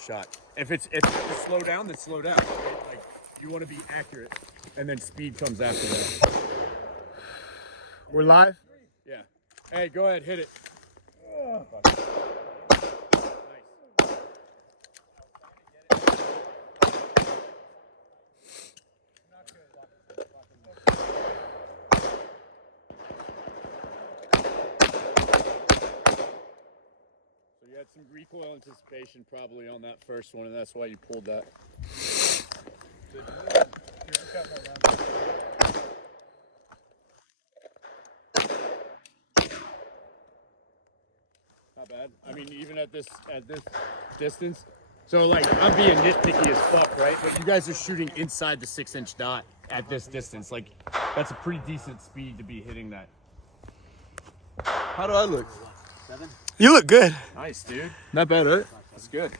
shot. If it's to slow down, then slow down. Right? Like you want to be accurate, and then speed comes after that. We're live? Yeah. Hey, go ahead, hit it. So you had some recoil anticipation probably on that first one, and that's why you pulled that. Not bad. I mean, even at this distance. So like, I'm being nitpicky as fuck, right? But you guys are shooting inside the 6-inch dot at this distance. Like, that's a pretty decent speed to be hitting that. How do I look? 7? You look good. Nice, dude. Not bad, right? That's good.